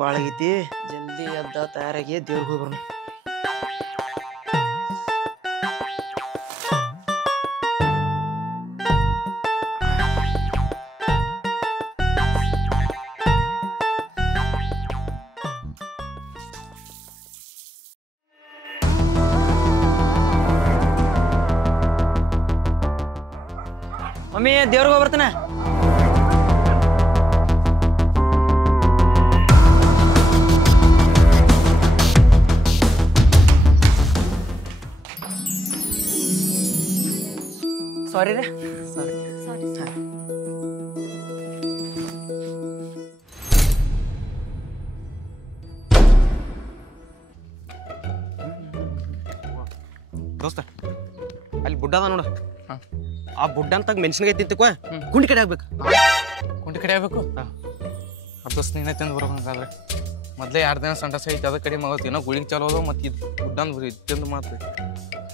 ಭಾಳ ಆಗೈತಿ. ಜಲ್ದಿ ಎದ್ದ ತಯಾರಾಗಿ ದೇವ್ರಿಗೆ ಹೋಗಿ ಬರೋಣ. ಮಮ್ಮಿ ದೇವ್ರಿಗೆ ಹೋಗಿ ಬರ್ತಾನೆ. ಸಾರಿ ರೀ, ಸಾರಿ. ದೋಸ್ತ ಅಲ್ಲಿ ಬುಡ್ಡ ಅದ ನೋಡು. ಆ ಬುಡ್ಡ ಅಂತ ಮೆಣಸಿನಕಾಯಿ ತಿಂತಿಕೋ ಗುಂಡಿ ಕಡೆ ಆಗ್ಬೇಕು. ಕುಂಟಿ ಕಡೆ ಆಗ್ಬೇಕು. ದೋಸ್ತ ನೀನೇ ತಿಂದು ಬರ್ಬೇಕಾದ್ರೆ ಮೊದಲೇ 2 ದಿನ ಸಂಡಸ ಐತಿ, ಅದ ಕಡಿಮೆ ಆಗುತ್ತೆ. ಏನೋ ಗುಳಿಗೆ ಚಲೋ ಅದ. ಮತ್ತು ಇದು ಬುಡ್ಡಂದು ತಿಂದು ಮಾತು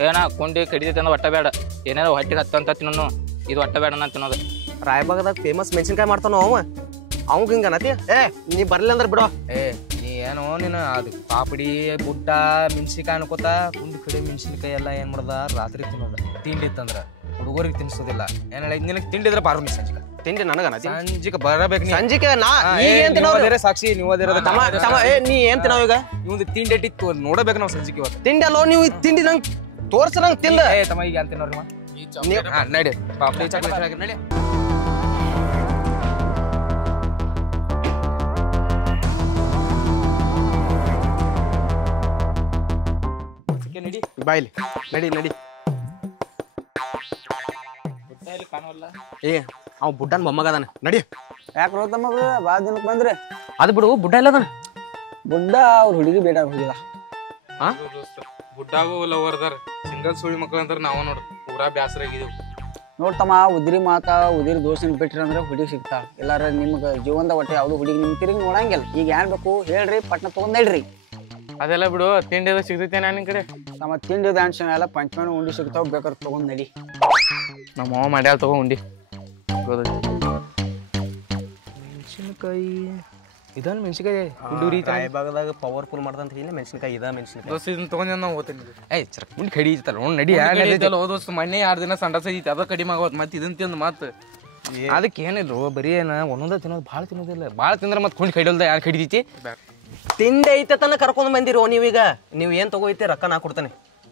ಏನ ಕುಂಡಿ ಕಡಿದೈತೆ ಅಂದ್ರೆ ಒಟ್ಟ ಬೇಡ. ಏನಾರ ಹೊಟ್ಟಿಗೆ ಹತ್ತಂತ ತಿನ್ನೋನು, ಇದು ಒಟ್ಟ ಬೇಡ ನಾ ತಿನ್ನೋದು. ರಾಯಬಾಗದಾಗ ಫೇಮಸ್ ಮೆಣಸಿನಕಾಯಿ ಮಾಡ್ತಾನೋ ಅವಂಗ ಹಿಂಗ ಅನ್ನತಿ. ನೀ ಬರ್ಲಿಲ್ಲ ಅಂದ್ರೆ ಬಿಡೋ. ನೀ ಏನೋ ನೀನು ಅದು ಪಾಪಡಿ ಬುಡ್ಡ ಮೆಣಸಿನ್ಕಾಯಿ ಅನ್ಕೋತ ಕುಂಡಿ ಕಡೆ ಮೆಣಸಿನ್ಕಾಯಿ ಎಲ್ಲ ಏನು ಮಾಡ್ದ ರಾತ್ರಿ ತಿನ್ನೋದು. ತಿಂಡಿ ಇತ್ತಂದ್ರೆ ಹುಡುಗರಿಗೆ ತಿನ್ಸೋದಿಲ್ಲ. ಏನ್ ಹೇಳಿ ನಿನಗೆ ತಿಂಡಿದ್ರೆ ಬಾರು ನೀ ಸಂಜಿಕ ತಿಂಡಿ ನನಗನ ಸಂಜಿಕ ಬರಬೇಕು. ಸಂಜಿಕೆ ಸಾಕ್ಷಿ ನೀವು ನೀ ಏನ್ ತಿನ್ನೋ ಈಗ? ಇವಂದು ತಿಂಡಿ ಇಟ್ಟಿತ್ತು ನೋಡಬೇಕು ನಾವು ಸಂಜಿಕೆ ಇವತ್ತು. ತಿಂಡಿ ಅಲ್ಲೋ ನೀವು ತಿಂಡಿ ನಂಗೆ ತೋರ್ಸ ನಂಗೆ ತಿಂದ. ತಮ್ಮ ಈಗ ಅಂತ ನೋಡ್ರಿ ನಡಿ ಪಾಪಡಿ ಚಾಕ್ಲೇಟ್ ನಡಿ. ನಡಿ ಬಾಯ್ಲಿ ನಡಿ ನಡಿ. ಕಾಣವಲ್ಲ. ಅವ್ ಬುಡ್ಡನ್ ಮೊಮ್ಮಗದಾನ ನಡಿ. ಯಾಕೆ ರೋತಮ್ಮ ಭಾಳ ದಿನಕ್ಕೆ ಬಂದ್ರಿ? ಅದು ಬಿಡು, ಬುಡ್ಡ ಎಲ್ಲದಾನ. ಬುಡ್ಡ ಅವ್ರ ಹುಡುಗಿ ಬೇಡ ಹೋಗಿಲ್ಲ. ಬುಡ್ಡಾಗೂ ಲವರ್ದಾರ ಸಿಂಗಲ್ ಸುಳಿ ಮಕ್ಕಳು ಅಂತಾರ. ನಾವು ನೋಡ್ರಿ ಪೂರಾ ಬ್ಯಾಸರ ಆಗಿದೇವು. ನೋಡ್ತಮ್ಮ, ಉದ್ರಿ ಮಾತಾ ಉದಿರಿ ದೋಸ್ತಿನ ಬಿಟ್ರಿ ಅಂದ್ರೆ ಹುಡುಗಿ ಸಿಗ್ತಾಳ. ಇಲ್ಲಾರ ನಿಮ್ಗೆ ಜೀವನದ ಒಟ್ಟೆ ಯಾವ್ದು ಹುಡುಗಿ ನಿಮ್ಗೆ ತಿರುಗಿ ನೋಡಂಗಿಲ್ಲ. ಈಗ ಏನ್ ಬೇಕು ಹೇಳ್ರಿ, ಪಟ್ನ ತಗೊಂಡ್ರಿ. ಅದೆಲ್ಲ ಬಿಡು, ತಿಂಡಿ ಅದು ಸಿಗ್ತೈತೆ ನಿನ್ ಕಡೆ. ನಮ್ಮ ತಿಂಡಿ ದಾಣ್ಸನ ಎಲ್ಲ ಪಂಚಮನ ಉಂಡಿ ಸಿಗ್ತಾವ, ಬೇಕಾದ್ರೆ ತಗೊಂಡ್ ನಡಿ. ನಮ್ಮ ಮಾವ ಮಾಡ್ಯಾಳ ತಗೋ ಉಂಡಿ. ಮೆಣಸಿನಕಾಯಿ ಇದನ್ನ ಮೆಣಸಿನಕಾಯಿ ಹುಡುಗರಿ ರಾಯಬಾಗದಾಗ ಪವರ್ಫುಲ್ ಮಾಡ್ದಂತ ಹೇಳಿ ಮೆಣಸಿನಕಾಯಿ ಇದ ಮೆಣಸಿನಕಾಯಿ. ದೋಸ್ತ ಇದನ್ನ ತಗೊಂಡ್ ನಾವು ಓದ್ತೀನಿ. ಉಂಡಿ ಕಡಿ ಐತಲ್ಲ ನೋಡಿ ನಡಿ. ದೋಸ್ತ ಮೊನ್ನೆ 2 ದಿನ ಸಂಡಸ ಐತಿ, ಅದ ಕಡಿಮೆ ಆಗೋತ್. ಮತ್ತೆ ಇದನ್ನ ತಿಂದು ಮತ್ತೆ ಅದಕ್ಕೆ ಏನಿಲ್ಲ ಬರೀ ಏನ ಒಂದೊಂದ ತಿನ್ನೋದು ಭಾಳ ತಿನ್ನೋದಿಲ್ಲ. ಭಾಳ ತಿಂದ್ರೆ ಮತ್ತೆ ಕುಂಡಿ ಕಡಿಲ್ದ ಯಾರು ಕಡಿದೈತಿ. ತಿಂಡಿ ಐತೆ ತನ ಕರ್ಕೊಂಡ್ ಬಂದಿರೋ ನೀವೀಗ. ನೀವು ಏನ್ ತಗೋಯ್ತಿ ರೊಕ್ಕ ನಾ ಕೊಡ್ತೇನೆ.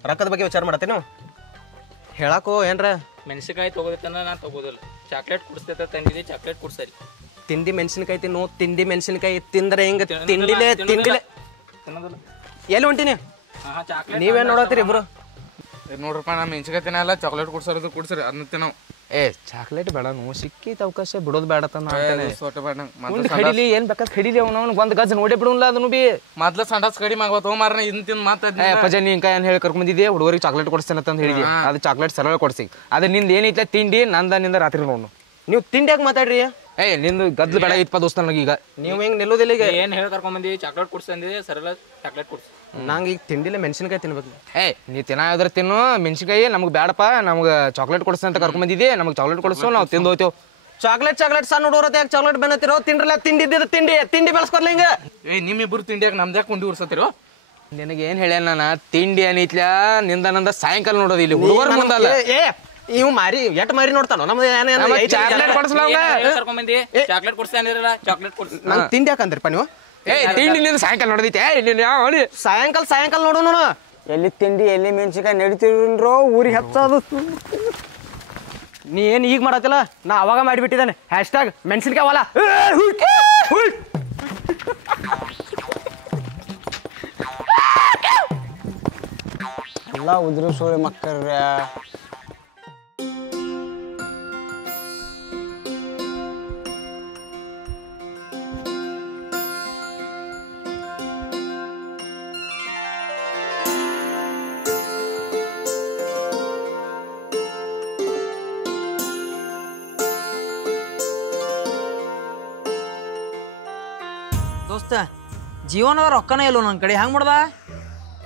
ರೊಕ್ಕದ ಬಗ್ಗೆ ವಿಚಾರ ಮಾಡತ್ತೆ ನೀವು ಹೇಳಾಕೋ ಏನ್ರ. ಮೆಣಸಿನಕಾಯಿ ತಗೋದೈತಂದ್ರೆ ನಾನು ತಗೋದಿಲ್ಲ. Chocolate ಕುಡಿಸ್ತೈತೆ ತಂದಿದ್ದೆ, chocolate ಕುಡ್ಸರಿ. ತಿಂಡಿ ಮೆಣಸಿನಕಾಯಿ ತಿನ್ನು. ತಿಂಡಿ ಮೆಣಸಿನಕಾಯಿ ತಿಂದ್ರೆ ಹಿಂಗ ತಿಂಡಿಲೆ ತಿಂಡಿಲೆ ತಿನ್ನೋದಿಲ್ಲ. ಎಲ್ಲಿ ಹೊಂಟಿನಿ? ಚಾಕ್ಲೇಟ್ ನೀವೇನ್ ನೋಡತ್ತೀರಿ ಇಬ್ರು? ನೋಡ್ರಪ್ಪ ನಾ ಮೆಣಸಿನಕಾಯಿ ತಿನ್ನಲ್ಲ, ಚಾಕ್ಲೇಟ್ ಕೊಡ್ಸೋದು ಕೊಡ್ಸರಿ ಅದನ್ನ ತಿನ್ನೋ. ಚಾಕ್ಲೇಟ್ ಬೇಡ ನೋ ಸಿಕ್ಕಿತ್ ಅವಕಾಶ ಬಿಡೋದು ಬೇಡ ಕಡಿಲಿ ಏನ್ ಬೇಕಾದ್ ಕಡಿಲಿ ಅವ್ನು ಒಂದ್ ಗಜ್ ನೋಡೇ ಬಿಡಲ್ಲ. ಅದನ್ನು ಬಿ ಮೊದ್ಲ ಸಂಡಾಸ್ ಕಡಿಮೆ ಆಗೋದು ಮಾರನ ಇದನ್ನ ತಿಂದು ಮಾತಾಡ ಪಜ ನೀ ಏನ್ ಹೇಳಿ ಕರ್ಕೊಂಬಂದಿದ್ದೆ ಹುಡುಗರಿಗೆ ಚಾಕ್ಲೇಟ್ ಕೊಡ್ಸ್ತೇನೆ ಅಂತ ಹೇಳಿದ್ವಿ. ಅದು ಚಾಕ್ಲೇಟ್ ಸರಳ ಕೊಡ್ಸಿ. ಅದೇ ನಿಂದ ಏನೈತೆ ತಿಂಡಿ ನಿಂದ ರಾತ್ರಿ ನೋಡು. ನೀವು ತಿಂಡಿಯಾಗ ಮಾತಾಡ್ರಿ. ನಿಂದು ಗದ್ಲು ಬೇಡ ಇಪ್ಪ ದೋಸ್ತ ನನಗೀಗ. ನೀವು ಹೆಂಗ್ ನಿಲ್ಲೋದಿಲ್ಲ ಈಗ? ಏನ್ ಹೇಳಿ ಕರ್ಕೊಂಬಂದಿ? ಚಾಕ್ಲೇಟ್ ಕುಡ್ಸಂದಿದೆ, ಸರಳ ಚಾಕ್ಲೇಟ್ ಕುಡ್ಸು. ನಂಗೆ ಈಗ ತಿಂಡಿಲೆ ಮೆಣಸಿನಕಾಯಿ ತಿನ್ಬೇಕು. ನೀ ತಿನ್ನ ತಿನ್ನು ಮೆಣಸಿನಕಾಯಿ. ನಮ್ಗೆ ಬೇಡಪ್ಪ, ನಮ್ಗೆ ಚಾಕ್ಲೇಟ್ ಕೊಡ್ಸ ಅಂತ ಕರ್ಕೊಂಬಂದಿದ್ದೆ. ನಮ್ಗೆ ಚಾಕ್ಲೇಟ್ ಕೊಡ್ಸು, ನಾವು ತಿಂದು ಹೋಗ್ತೇವೆ. ಚಾಕ್ಲೇಟ್ ಸಣ್ಣ ಹುಡುಗರತ್ತೆ ಯಾಕೆ ಚಾಕ್ಲೇಟ್ ಬೆನ್ನತ್ತಿರೋ? ತಿಂಡ್ರಲ್ಲ ತಿಂಡಿದ್ದ ತಿಂಡಿ ಬೆಳೆಸ್ಕೊರ್ಲ ಹಿಂಗ. ನಿಮ್ಮಿಬ್ರು ತಿಂಡಿಯಾಗ ನಮ್ದ್ಯಾಕೆ ಕುಂಡಿ ಉರ್ಸತ್ತಿರೋ? ನಿನಗೆ ಏನ್ ಹೇಳ್ಯಾನ ನಾನು? ತಿಂಡಿ ಏನೈತ್ಲ ನಿಂದ ಸಾಯಂಕಾಲ ನೋಡೋದು ಇಲ್ಲಿ ಹುಡುಗರು ಮುಂದಲ್ಲ. ಇವ್ ಮಾರಿ ಎಟ್ ಮಾರಿ ನೋಡ್ತಾನೋ ನಮ್ದು ಚಾಕ್ಲೇಟ್ ಕೊಡ್ಸಲ ಕರ್ಕೊಂಬಂದಿ. ಚಾಕ್ಲೇಟ್ ಕುಡ್ಸಂದಿರಲ್ಲ, ಚಾಕ್ಲೇಟ್ ಕೊಡ್ಸು. ನಂಗೆ ತಿಂಡಿ ಯಾಕಂದ್ರಪ್ಪ ನೀವು? ತಿಂಡಿ ನಿಂದ ಸಾಯಂಕಾಲ ನೋಡದೈತೆ. ಸಾಯಂಕಾಲ ನೋಡೋಣ. ಎಲ್ಲಿ ತಿಂಡಿ ಎಲ್ಲಿ ಮೆಣಸಿನಕಾಯಿ ನಡಿತಿರೋ ಊರಿಗೆ ಹಚ್ಚೋದು. ನೀ ಏನ್ ಈಗ ಮಾಡತ್ತಿಲ್ಲ? ನಾ ಅವಾಗ ಮಾಡಿಬಿಟ್ಟಿದ್ದಾನೆ. ಹ್ಯಾಶ್ಟ್ಯಾಗ್ ಮೆಣಸಿನಕಾಯಿ ಹೊಲ. ಎಲ್ಲ ಉದುರು ಸೋಳಿ ಮಕ್ಕಳ್ರ. ದೋಸ್ತ ಜೀವನದ ರೊಕ್ಕನೇ ಇಲ್ಲೋ ನನ್ನ ಕಡೆ, ಹೆಂಗ್ ಮಾಡ್ದ?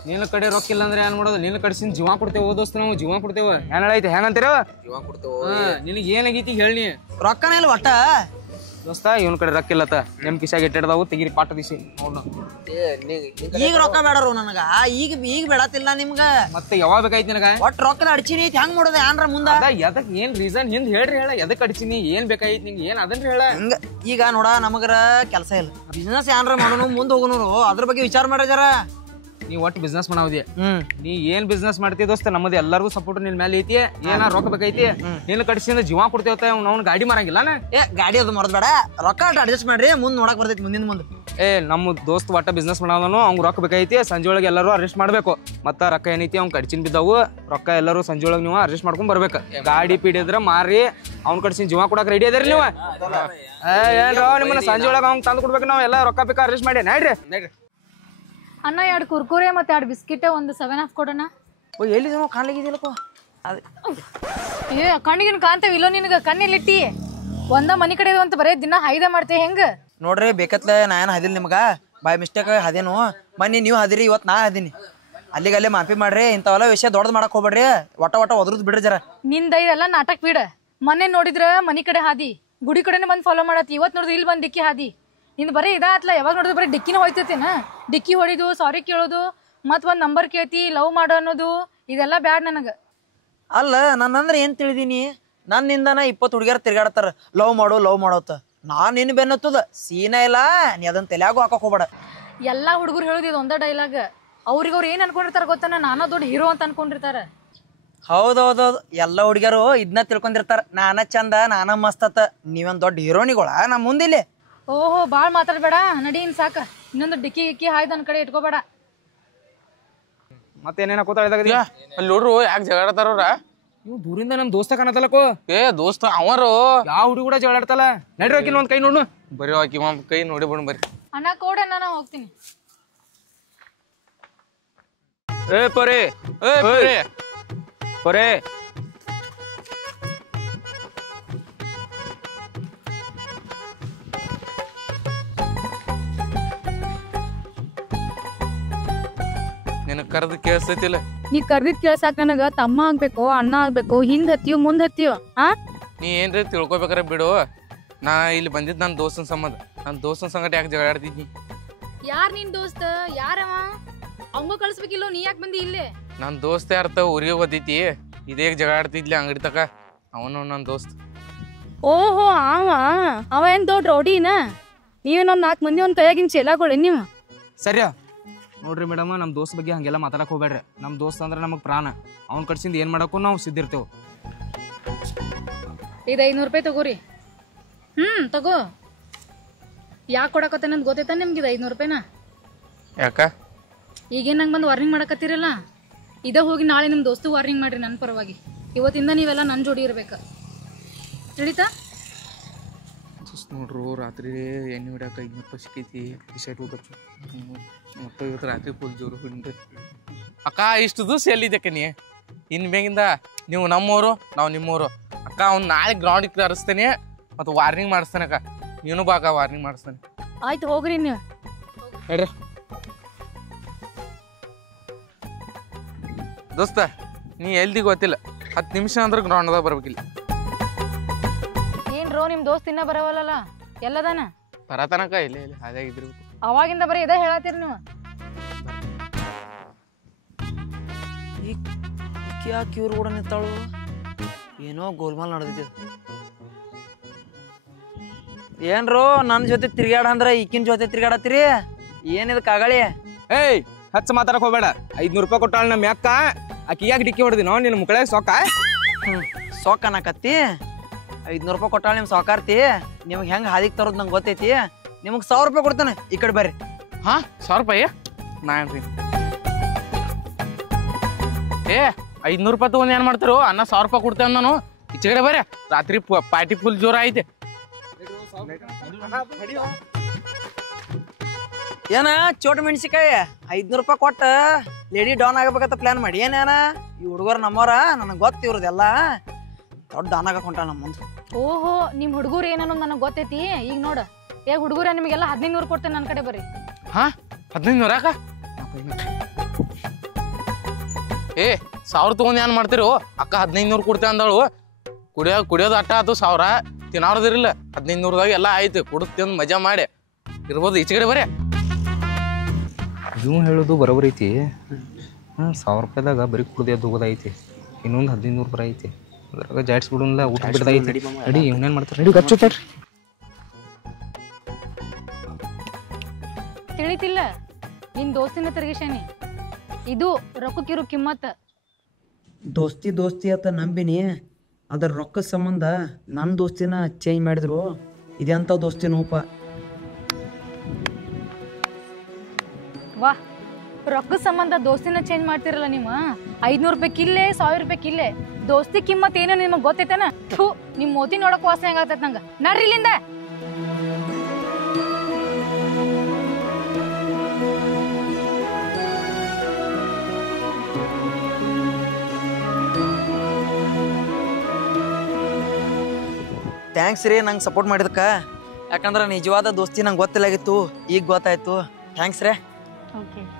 ನಿನ್ನ ಕಡೆ ರೊಕ್ಕ ಇಲ್ಲ ಅಂದ್ರೆ ಏನ್ ಮಾಡೋದು? ನಿನ್ನ ಕಡೆಸಿನ ಜೀವ ಕೊಡ್ತೇವೆ ದೋಸ್ತ. ನಾವು ಜೀವ ಕೊಡ್ತೇವೆ. ಏನ್ ಹೇಳೈತೆ ಹೆಂಗಂತೀರ? ಜೀವ ಕೊಡ್ತೇವೆ. ನಿನಗೆ ಏನಾಗೈತಿ ಹೇಳಿ. ರೊಕ್ಕನೇ ಇಲ್ಲ ಒಟ್ಟ. ದೋಸ್ತ ಇವನ್ ಕಡೆ ರೊಕ್ಕಿಲ್ಲತ್ತ ನಿಮ್ ಕಿಶಾಗ ಇಟ್ಟಿಡ್ದಾವು ತೆಗಿರಿ ಪಾಟ ದಿಸಿ ನೋಡ್ ಈಗ ರೊಕ್ಕ ಬೇಡರು ನನಗ ಈಗ ಬೇಡತಿಲ್ಲ ನಿಮ್ಗ ಮತ್ತೆ ಯಾವಾಗ ಬೇಕಾಯ್ತು ನಿನಗ ಒಟ್ ರೊಕ್ಕ ಅಡ್ಚಿನಿ ಹೆಂಗ್ ಮಾಡೋದು ಏನ್ರ ಮುಂದ ಎದಕ್ ಏನ್ ರೀಸನ್ ಹಿಂದ್ ಹೇಳ್ರಿ ಹೇಳ ಎದಕ್ ಅಡಿಸಿನಿ ಏನ್ ಬೇಕಾಯ್ತು ನಿಂಗೆ ಏನ್ ಅದನ್ರಿ ಹೇಳ ಹಂಗ ಈಗ ನೋಡ ನಮಗರ ಕೆಲಸ ಇಲ್ಲ ಬಿಸ್ನೆಸ್ ಏನ್ರ ಮಾಡೋನು ಮುಂದ್ ಹೋಗೋನು ಅದ್ರ ಬಗ್ಗೆ ವಿಚಾರ ಮಾಡ್ರಿ ಜರ ನೀ ಒಟ್ಟು ಬಿಸ್ನೆಸ್ ಮಾಡಾವ್ದಿ ನೀ ಏನ್ ಬಿಸ್ನೆಸ್ ಮಾಡ್ತಿ ದೋಸ್ತ ನಮ್ಮದು ಎಲ್ಲರಿಗೂ ಸಪೋರ್ಟ್ ನಿನ್ ಮೇಲೆ ಐತಿ ಏನ ರೊಕ್ಕ ಬೇಕೈತಿ ನಿನ್ ಕಡಿಸಿಂದ ಜೀವ ಕೊಡ್ತೇವತ್ತ ಅವ್ನ ಗಾಡಿ ಮಾರಂಗಿಲ್ಲ ಗಾಡಿ ಅದು ಮರದ್ ಬೇಡ ರೊಕ್ಕ ಅಡ್ಜಸ್ಟ್ ಮಾಡ್ರಿ ಮುಂದ್ ನೋಡಕ್ ಬರ್ತೈತಿ ಮುಂದಿನ ಮುಂದೆ ನಮ್ಮ ದೋಸ್ತ್ ಒಟ್ಟ ಬಿಸ್ನೆಸ್ ಮಾಡೋನು ಅವ್ನ್ ರೊಕ್ಕ ಬೇಕೈತಿ ಸಂಜೆ ಒಳಗೆ ಎಲ್ಲರೂ ಅರೆಸ್ಟ್ ಮಾಡ್ಬೇಕು ಮತ್ತ ರೊಕ್ಕ ಏನೈತಿ ಅವ್ನ್ ಕಡ್ಚಿನ ಬಿದ್ದಾವು ರೊಕ್ಕ ಎಲ್ಲರೂ ಸಂಜೆ ಒಳಗೆ ನೀವು ಅರೆಸ್ಟ್ ಮಾಡ್ಕೊಂಡ್ ಬರ್ಬೇಕು ಗಾಡಿ ಪಿಡಿದ್ರ ಮಾರಿ ಅವ್ನ ಕಡ್ಸಿನ ಜೀವ ಕೊಡಕ್ ರೆಡಿ ಅದೇರಿ ನೀವು ಏನ್ರ ನಿಮ್ಮನ್ನ ಸಂಜೆ ಒಳಗೆ ಅವ್ನ್ ತಂದು ಕೊಡ್ಬೇಕು ನಾವ್ ಎಲ್ಲ ರೊಕ್ಕ ಬೇಕಾ ಅರೆಸ್ಟ್ ಮಾಡಿ ನಡ್ರಿ ಅಣ್ಣ 2 ಕುರ್ಕುರೆ ಮತ್ತೆ 2 ಬಿಸ್ಕಿಟ್ ಒಂದು 7 ಕೊಡೋಣ ಎಲ್ಲಿದ ಕಾಣ್ಲಿಕ್ಕಿದಿಲ್ಲಪ್ಪ ಏ ಕಣ್ಣಿಗಿನ ಕಾಂತೇವ್ ಇಲ್ಲೋ ನಿನಗ ಕಣ್ಣಿಲ್ಲಿಟ್ಟಿ ಒಂದ ಮನಿ ಕಡೆ ಅಂತ ಬರೇ ದಿನ ಹೈದ ಮಾಡ್ತೇ ಹೆಂಗ ನೋಡ್ರಿ ಬೇಕತ್ಲೆ ನಾ ಏನ್ ಹದಿಲ್ ನಿಮ್ಗ ಬೈ ಮಿಸ್ಟೇಕ್ ಹದೇನು ಮನ್ನಿ ನೀವು ಹದಿರಿ ಇವತ್ತು ನಾ ಹದೀನಿ ಅಲ್ಲಿಗಲ್ಲೇ ಮಾಫಿ ಮಾಡ್ರಿ ಇಂಥವೆಲ್ಲ ವಿಷಯ ದೊಡ್ಡದ್ ಮಾಡಕ್ ಹೋಗ್ಬೇಡ್ರಿ ಒಟ್ಟ ಒದ್ರದ್ ಬಿಡ್ರಿ ಜರ ನಿಂದ ಇದೆಲ್ಲ ನಾಟಕ ಬಿಡ ಮೊನ್ನೆ ನೋಡಿದ್ರ ಮನಿ ಕಡೆ ಹಾದಿ ಗುಡಿ ಕಡೆನೆ ಬಂದ್ ಫಾಲೋ ಮಾಡತ್ತಿ ಇವತ್ ನೋಡಿದ್ರೆ ಇಲ್ಲಿ ಬಂದ್ ಡಿಕ್ಕಿ ಹಾದಿ ನಿಂದ ಬರೀ ಇದಾತ್ಲ ಯಾವಾಗ ನೋಡಿದ್ರೆ ಬರೀ ಡಿಕ್ಕಿನ ಹೋಯ್ತೇನ ಡಿಕ್ಕಿ ಹೊಡಿದು ಸಾರಿ ಕೇಳೋದು ಮತ್ ಒಂದ್ ನಂಬರ್ ಕೇಳ್ತಿ ಲವ್ ಮಾಡೋ ಅನ್ನೋದು ಇದೆಲ್ಲ ಬ್ಯಾಡ್ ನನಗ ಅಲ್ಲ ನನ್ನಂದ್ರೆ ಏನ್ ತಿಳಿದೀನಿ ನನ್ನಿಂದನ 20 ಹುಡುಗಿಯರ್ ತಿರ್ಗಾಡತ್ತಾರ ಲವ್ ಮಾಡೋತ ನಾನ್ ನಿನ್ ಬೆನ್ನತ್ತದ ಸೀನ ಇಲ್ಲ ನೀ ಅದನ್ನ ತಲೆಯಾಗೂ ಹಾಕಕ್ ಹೋಗ್ಬೇಡ ಎಲ್ಲಾ ಹುಡುಗರು ಹೇಳೋದು ಇದು ಒಂದ ಡೈಲಾಗ್ ಅವ್ರಿಗೆ ಅವ್ರು ಏನ್ ಅನ್ಕೊಂಡಿರ್ತಾರ ಗೊತ್ತಾನ ನಾನೋ ದೊಡ್ಡ ಹೀರೋ ಅಂತ ಅನ್ಕೊಂಡಿರ್ತಾರ ಹೌದೌದೌದು ಎಲ್ಲ ಹುಡುಗಿಯರು ಇದನ್ನ ತಿಳ್ಕೊಂಡಿರ್ತಾರ ನಾನ ಚಂದ ನಾನ ಮಸ್ತ್ ಅತ್ತ ನೀವೊಂದ್ ದೊಡ್ಡ ಹೀರೋನಿಗಳ ನಾ ಮುಂದಿಲ್ಲಿ ಓಹೋ ಬಾಳ್ ಮಾತಾಡ್ಬೇಡ ನಡಿ ಇನ್ ಸಾಕ ಇನ್ನೊಂದು ಡಿಕ್ಕಿ ಗಿಕ್ಕಿ ಹಾಯ್ದ ನನ್ ಕಡೆ ಇಟ್ಕೋಬೇಡ ಮತ್ತೇನೇನ ಕೂತಾಳ ಅಲ್ಲಿ ನೋಡ್ರು ಯಾಕೆ ಜಗಾಡತಾರ ನೀವು ದೂರಿಂದ ನಮ್ ದೋಸ್ತ ಕಾಣತಲಕೋ ದೋಸ್ತ ಅವರು ಯಾವ ಹುಡುಗ ಕೂಡ ಜಗಳಾಡ್ತಲ್ಲ ನಡ್ರಿ ಹಾಕಿ ಒಂದ್ ಕೈ ನೋಡು ಬರೀ ಆಕಿ ಕೈ ನೋಡಿ ಬಿಡು ಬರ್ರಿ ಅಣ್ಣ ಕೋಡೆ ನಾನು ಹೋಗ್ತೀನಿ ಪೊರೆ ಪೊರೆ ನಿನಗ್ ಕರೆದು ಕೇಳಿಸ್ತೈತಿಲ್ಲ ನೀ ಕರ್ದಿದ್ ಕೇಳ್ಸಾಕ ನನಗ ತಮ್ಮ ಆಗ್ಬೇಕು ಅಣ್ಣ ಆಗ್ಬೇಕು ಹಿಂದ್ ಹತ್ತಿಯೋ ಮುಂದ್ ಹತ್ತಿಯೋ ನೀ ಏನ್ರಿ ತಿಳ್ಕೊಬೇಕಾರ ಬಿಡು ನಾ ಇಲ್ಲಿ ಬಂದಿದ್ದು ನನ್ನ ದೋಸ್ತನ ಸಂಬಂಧ ನನ್ನ ದೋಸ್ತನ ಸಂಗಟ ಯಾಕೆ ಜಗಾಡ್ತಿದ್ನಿ ಯಾರ್ ನಿನ್ ದೋಸ್ತ ಯಾರವ ಅವಂಗ ಕಳ್ಸ್ಬೇಕಿಲ್ಲೋ ನೀ ಯಾಕೆ ಬಂದಿ ಇಲ್ಲೇ ನನ್ನ ದೋಸ್ತ ಯಾರ್ತ ಊರಿಗೆ ಓದೈತಿ ಇದೇ ಜಗಾಡ್ತಿದ್ಲಿ ಅಂಗಡಿ ತಕ ಅವನು ನನ್ನ ದೋಸ್ತ ಓಹೋ ಅವ ಏನ್ ದೊಡ್ಡ ರೌಡಿನ ನೀವೇನೊಂದ್ 4 ಮಂದಿ ಒಂದ್ ಕೈಯಾಗಿನ್ ಚೇಲಾಗೊಳಿ ನೀವು ಸರಿಯಾ ನೋಡ್ರಿ ಮೇಡಮ್ ನಮ್ಮ ದೋಸ್ತ ಬಗ್ಗೆ ಹಂಗೆಲ್ಲ ಮಾತಾಡಕ್ ಹೋಗ್ಬೇಡ್ರಿ ನಮ್ಮ ದೋಸ್ತ ಅಂದ್ರೆ ನಮಗ್ ಪ್ರಾಣ ಅವ್ನ ಕಡ್ಸಿಂದ ಏನ್ ಮಾಡಕ್ಕೂ ನಾವು ಸಿದ್ಧಿರ್ತೇವೆ ಇದು 500 ರೂಪಾಯಿ ತಗೋರಿ ತಗೋ ಯಾಕೆ ಕೊಡಕತ್ತ ನಂದು ಗೊತ್ತೈತ ನಿಮ್ಗೆ ಇದು 500 ರೂಪಾಯಿನ ಯಾಕ ಈಗೇನು ನಂಗೆ ಬಂದು ವಾರ್ನಿಂಗ್ ಮಾಡಕತ್ತೀರಲ್ಲ ಇದೇ ಹೋಗಿ ನಾಳೆ ನಿಮ್ಮ ದೋಸ್ತು ವಾರ್ನಿಂಗ್ ಮಾಡ್ರಿ ನನ್ನ ಪರವಾಗಿ ಇವತ್ತಿಂದ ನೀವೆಲ್ಲ ನನ್ನ ಜೋಡಿ ಇರ್ಬೇಕು ತಿಳಿತಾ ನೋಡ್ರು ರಾತ್ರಿ ಎಣ್ಣೆ ಹೊಡ್ಯಾಕ 500 ರೂಪಾಯಿ ಸಿಕ್ಕೈತಿ ಶರ್ಟ್ ಹೋಗ್ಬೇಕು ಮತ್ತೆ ಇವತ್ತು ರಾತ್ರಿ ಫುಲ್ ಜೋರು ಹುಂಡ್ರಿ ಅಕ್ಕ ಇಷ್ಟು ದಿವಸ ಎಲ್ಲಿದ್ದಕ್ಕೆ ನೀ ಇನ್ ಮೇಗಿಂದ ನೀವು ನಮ್ಮವರು ನಾವು ನಿಮ್ಮವರು ಅಕ್ಕ ಅವ್ನು ನಾಳೆ ಗ್ರೌಂಡಿಗೆ ಕರೆಸ್ತೇನೆ ಮತ್ತು ವಾರ್ನಿಂಗ್ ಮಾಡಿಸ್ತಾನೆ ಅಕ್ಕ ನೀನು ಬಾಕ ವಾರ್ನಿಂಗ್ ಮಾಡಿಸ್ತಾನೆ ಆಯ್ತು ಹೋಗ್ರಿ ನೀವು ಹೇಳ್ರಿ ದೋಸ್ತ ನೀ ಎಲ್ದಿ ಗೊತ್ತಿಲ್ಲ 10 ನಿಮಿಷ ಅಂದ್ರೆ ಗ್ರೌಂಡ್ದಾಗ ಬರ್ಬೇಕಿಲ್ಲ ಏನ್ರೋ ನಿಮ್ಮ ದೋಸ್ತ್ ಇನ್ನ ಬರವಲ್ಲ ಎಲ್ಲದಾನ ಬರತನಕ ಇಲ್ಲ ಅದೇ ಇದ್ದಿರ್ಬೇಕು ಅವಾಗಿಂದ ಬರೀ ಇದೇ ಹೇಳತ್ತೀರಿ ನೀವು ಯಾಕೆ ಇವ್ರು ಕೂಡ ನಿಂತಾಳು ಏನೋ ಗೋಲ್ಮಾಲ್ ನಡೆದಿದೆ ಏನ್ರೋ ನನ್ನ ಜೊತೆ ತಿರ್ಗಾಡ ಅಂದ್ರೆ ಈಕಿನ ಜೊತೆ ತಿರ್ಗಾಡತ್ತೀರಿ ಏನಿದ ಕಾಗಳಿ ಏಯ್ ಹಚ್ಚ ಮಾತಾಡಕ್ ಹೋಗ್ಬೇಡ 500 ರೂಪಾಯಿ ಕೊಟ್ಟಾಳ ನಮ್ಮ ಅಕ್ಕ ಆಕಿ ಯಾಕೆ ಡಿಕ್ಕಿ ಹೊಡೆದಿ ನಾವು ನಿನ್ನ ಮುಕ್ಕಳೆ ಸೊಕ್ಕ ಸೊಕ್ಕ ಅನ್ನಕತ್ತಿ 500 ರೂಪಾಯಿ ಕೊಟ್ಟಾಳ ನಿಮ್ ಸಾಕಾರ್ತಿ ನಿಮ್ಗೆ ಹೆಂಗ್ ಹಾದಿಗೆ ತರೋದು ನಂಗೆ ಗೊತ್ತೈತಿ ನಿಮ್ಗೆ 1000 ರೂಪಾಯಿ ಕೊಡ್ತಾನೆ ಈ ಕಡೆ ಬರ್ರಿ 100 ರೂಪಾಯಿ ನಾನ್ರಿ 500 ರೂಪಾಯಿ ತಗೊಂಡು ಏನ್ ಮಾಡ್ತಾರೋ ಅನ್ನ 1000 ರೂಪಾಯಿ ಕೊಡ್ತೇವೆ ನಾನು ಈಚೆ ಕಡೆ ಬರ್ರಿ ರಾತ್ರಿ ಪಾರ್ಟಿ ಫುಲ್ ಜೋರ ಐತೆ ಏನ ಚೋಟ ಮೆಣಸಿಕಾಯಿ 500 ರೂಪಾಯಿ ಕೊಟ್ಟ ಲೇಡಿ ಡಾನ್ ಆಗಬೇಕಂತ ಪ್ಲಾನ್ ಮಾಡಿ ಏನೇನ ಈ ಹುಡುಗರು ನಮ್ಮವ್ರ ನನಗೆ ಗೊತ್ತು ಇವ್ರದೆಲ್ಲ ದೊಡ್ಡ ಡಾನ್ ಆಗಕ್ಕೆ ಹೊಂಟ ನಮ್ಮ ಮುಂದೆ ಓಹೋ ನಿಮ್ಮ ಹುಡುಗರು ಏನನ್ನೋದು ನನಗೆ ಗೊತ್ತೈತಿ ಈಗ ನೋಡ ಹುಡುಗರ ನಿಮಗೆಲ್ಲ 1500 ಕೊಡ್ತೇನೆ ನನ್ನ ಕಡೆ ಬರ್ರಿ 1500 ಅಕ್ಕ 1000 ತಗೊಂಡ್ ಏನ್ ಮಾಡ್ತಿರೋ ಅಕ್ಕ 1500 ಕೊಡ್ತೇವೆ ಅಂದಳು ಕುಡಿಯೋದು ಅಟ್ಟ ಆತು 1000 ತಿನ್ನಾರದಿರಿಲ್ಲ 1500ದಾಗ ಎಲ್ಲ ಆಯ್ತು ಕುಡಿದು ತಿಂದು ಮಜಾ ಮಾಡಿ ಇರ್ಬೋದು ಈಚೆ ಕಡೆ ಬರೇ ಇವು ಹೇಳೋದು ಬರೋಬರ್ ಐತಿ 1000 ರೂಪಾಯಿದಾಗ ಬರೀ ಕುಡ್ದು ಎದ್ದು ಹೋಗೋದೈತಿ ಇನ್ನೊಂದು 1500 ರೂಪಾಯಿ ಐತಿ ಅದ್ರಾಗ ಜಾಡ್ಸ್ ಬಿಡೋಲ್ಲ ಊಟ ಬಿಡ್ದೈತಿ ನಡಿ ಇವನೇನು ಮಾಡ್ತಾರೆ ನಡಿ ಗಚ್ಚು ತಡ್ರಿ ತಿಳಿತಿಲ್ಲ ನಿನ್ ದೋಸ್ತಿನ ತಿರುಗಿಸೇನಿ ಇದು ರೊಕ್ಕಕ್ಕಿರೋ ಕಿಮ್ಮತ್ತ ದೋಸ್ತಿ ಅಂತ ನಂಬಿನಿ ಅದ್ರ ರೊಕ್ಕದ ಸಂಬಂಧ ನನ್ನ ದೋಸ್ತಿನ ಚೇಂಜ್ ಮಾಡಿದ್ರು ಇದೆಂಥ ದೋಸ್ತಿನೂಪ ವಾ ರೊಕ್ಕದ ಸಂಬಂಧ ದೋಸ್ತಿನ ಚೇಂಜ್ ಮಾಡ್ತಿರಲ್ಲ ನಿಮ್ಮ 500 ರೂಪಾಯಿ ಕಿಲ್ಲೆ 1000 ರೂಪಾಯಿ ಕಿಲ್ಲೆ ದೋಸ್ತಿ ಕಿಮ್ಮತ್ ಏನೋ ನಿಮಗ್ ಗೊತ್ತೈತನ ಥೂ ನಿಮ್ ಮೋತಿ ನೋಡಕ್ ವಾಸನೆ ಆಗತ್ತೈತ ನಂಗ ನಡ್ರಿ ಇಲ್ಲಿಂದ ಥ್ಯಾಂಕ್ಸ್ ರೀ ನಂಗೆ ಸಪೋರ್ಟ್ ಮಾಡಿದಕ್ಕ ಯಾಕಂದ್ರೆ ನಿಜವಾದ ದೋಸ್ತಿ ನಂಗೆ ಗೊತ್ತಿಲ್ಲಾಗಿತ್ತು ಈಗ ಗೊತ್ತಾಯ್ತು ಥ್ಯಾಂಕ್ಸ್ ರೇ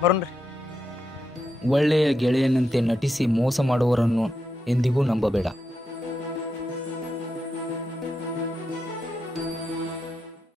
ಬರೋಣ್ರಿ ಒಳ್ಳೆಯ ಗೆಳೆಯನಂತೆ ನಟಿಸಿ ಮೋಸ ಮಾಡುವವರನ್ನು ಎಂದಿಗೂ ನಂಬಬೇಡ.